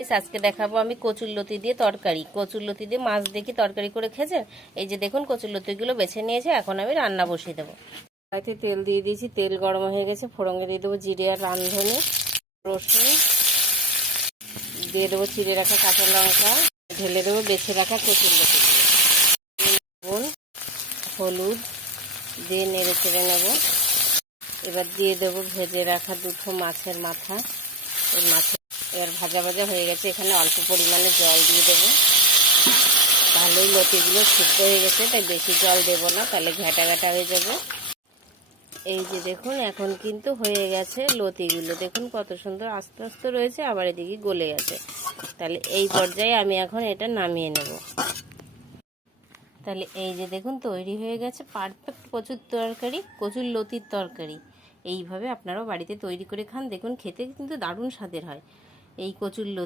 আজকে দেখাবো আমি কচুরলতি দিয়ে তরকারি। কচুরলতি দিয়ে মাছ দেখি তরকারি করে খেয়েছেন। এই যে দেখুন কচুরলতিগুলো বেছে নিয়েছে, এখন আমি রান্না বসিয়ে দেবো। কড়াইতে তেল দিয়ে দিয়েছি, তেল গরম হয়ে গেছে। ফোড়নে দিয়ে দেবো জিরে আর রাঁধুনি, রসুন দিয়ে দেবো, চিড়ে রাখা কাঁচা লঙ্কা, ঢেলে দেবো বেছে রাখা কচুরলতি, লবণ হলুদ দিয়ে নেড়ে চেড়ে নেবো। এবার দিয়ে দেবো ভেজে রাখা দুটো মাছের মাথা। এই মাছের এবার ভাজা ভাজা হয়ে গেছে, এখানে অল্প পরিমাণে জল দিয়ে দেবো। ভালোই লতিগুলো সিদ্ধ হয়ে গেছে, তাই বেশি জল দেবো না, তাহলে ঘ্যাটা ঘ্যাটা হয়ে যাবে। এই যে দেখুন এখন কিন্তু হয়ে গেছে লতিগুলো, দেখুন কত সুন্দর আস্তে আস্তে রয়েছে, আবার এদিকে গলে গেছে। তাহলে এই পর্যায়ে আমি এখন এটা নামিয়ে নেব। তাহলে এই যে দেখুন তৈরি হয়ে গেছে পারফেক্ট কচুর তরকারি, কচুর লতির তরকারি। এইভাবে আপনারাও বাড়িতে তৈরি করে খান, দেখুন খেতে কিন্তু দারুণ স্বাদের হয় এই কচুর লতি।